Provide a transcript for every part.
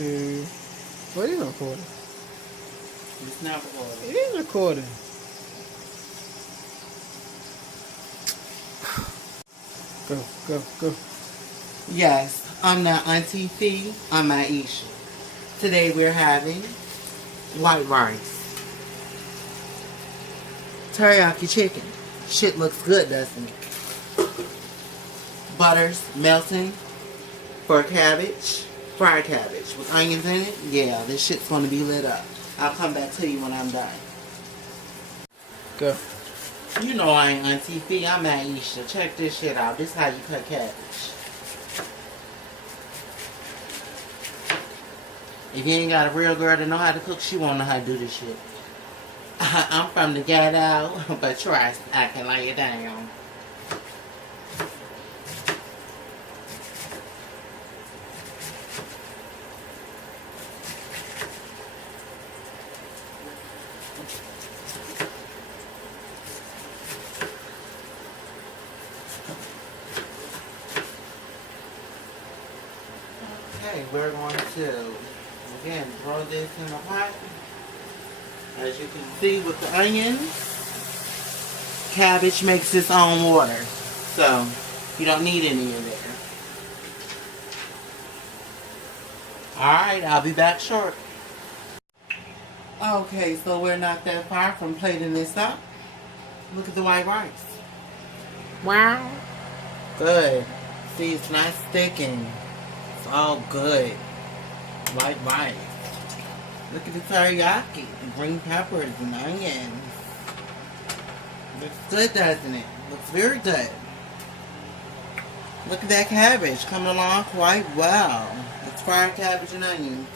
2. Well, it is recording. It's not recording. It is recording. Go. Yes, I'm not Auntie Fee. I'm Aisha. Today we're having white rice. Teriyaki chicken. Shit looks good, doesn't it? Butter's melting for cabbage. Fried cabbage with onions in it. Yeah, this shit's going to be lit up. I'll come back to you when I'm done. Go. You know I ain't Auntie Fee. I'm Aisha. Check this shit out. This is how you cut cabbage. If you ain't got a real girl that know how to cook, she won't know how to do this shit. I'm from the ghetto, but trust, I can lay it down. Okay, we're going to, again, throw this in the pot. As you can see with the onions, cabbage makes its own water. So, you don't need any of that. Alright, I'll be back short. Okay, so we're not that far from plating this up. Look at the white rice. Wow. Good. See, it's not sticking. It's all good. White rice. Look at the teriyaki, the green peppers and onions. Looks good, doesn't it? Looks very good. Look at that cabbage coming along quite well. It's fried cabbage and onions.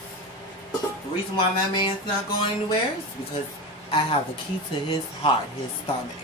The reason why my man's not going anywhere is because I have the key to his heart, his stomach.